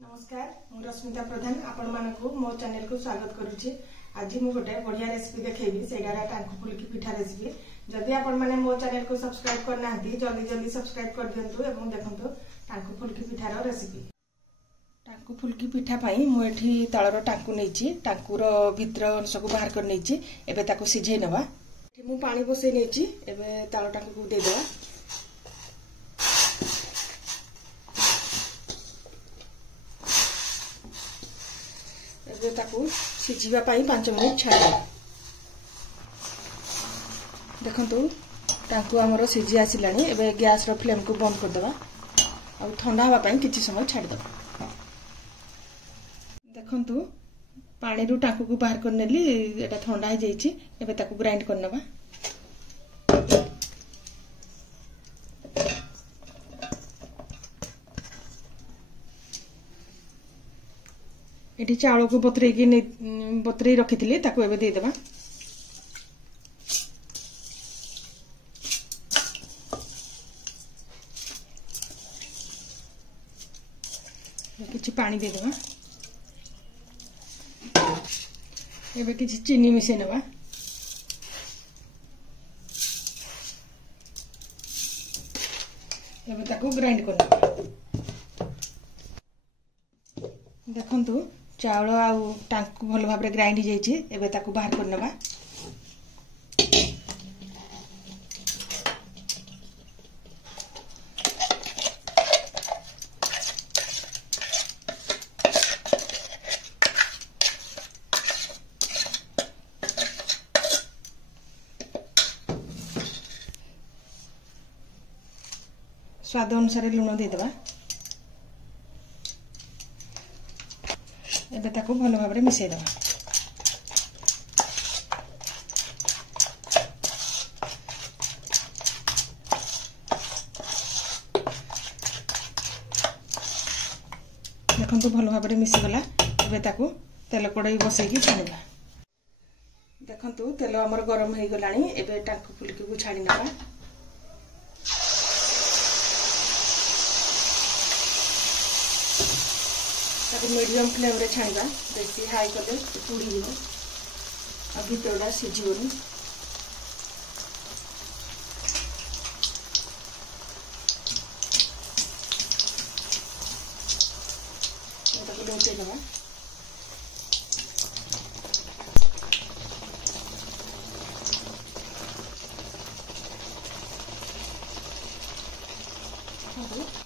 नमस्कार मु रश्मिता प्रधान आपण मानकु मो चैनल को स्वागत करूची। आज मु गोटे बढ़िया रेसिपी देखेबी सेडारा टांकु फुलकी पिठा रेसिपी। जदि आपण माने मो चैनल को सब्सक्राइब करना हती जल्दी जल्दी सब्सक्राइब कर दियंतु एवं देखंतु टांकु फुलकी पिठार रेसिपी। टांकु फुलकी पिठा पई मु एठी तळर टांकु नेची टांकुर भितर अंश को बाहर कर नेची। एबे ताको सिझै नबा। एठी मु पानी बसै नेची। एबे तळ टांकु को दे देबा। सिझा 5 मिनिट छाड़ देखु टांकु आमर सिझी आसला। एबे गैस रो फ्लेम को बंद कर देबा और ठंडा होगा किछि समय छाड़ देबा। देखंतु पानी रू टांकु को बाहर कर नेली। एटा ठंडा हो जाईछि। एबे ताकू ग्राइंड कर नबा। एटी चाउल को बतरे रखी ताको एबे दे देबा। किछि पानी दे देबा। एबे किछि चीनी मिसे नेबा। एबे ताको ग्राइंड कर नेबा। देखंतु चाउल आउ टांकु भल भाव में ग्राइंड हो जाइए। एबे ताकू बाहर कर नेबा। स्वाद अनुसार लुण दे देबा। एबे ताको भल भाव में मिसई देबा। देखंतु भल भाव में मिसी गला। एबे ताको तेल कड़ाई बसैकी छाणिबा। देखंतु तेल हमर गरम हो गलानी। एबे टांकु फुलकी को छाणी नेबा। मीडियम फ्लेम रे छाणिबा। बेसी हाई कले पुड़ी जीवो आ भितरटा सिझिबोनी। ताको लौटै देबा।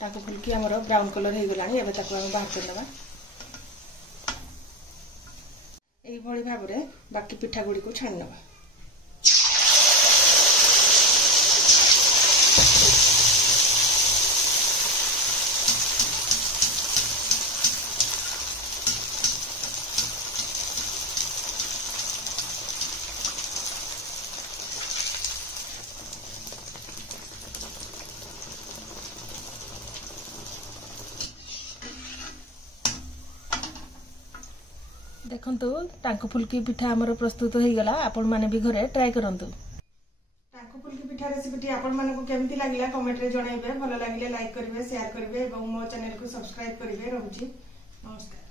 टांकु फुलकी हमर ब्राउन कलर हो गलानी। एबे ताको हम बाहर कर देबा। एई भली भाव में बाकी पिठा गुड़ी को छाणी नबा। देखंतु टांकु फुलकी पिठा हमर प्रस्तुत हो गला। आपण माने भी घरे ट्राई करंतु। टांकु फुलकी पिठा रेसिपी आपण माने को केमती लागिला कमेंट रे जणाइबे। भलो लागिले लाइक करिवे शेयर करिवे एवं मो चैनल को सब्सक्राइब करिवे। रहउची नमस्कार।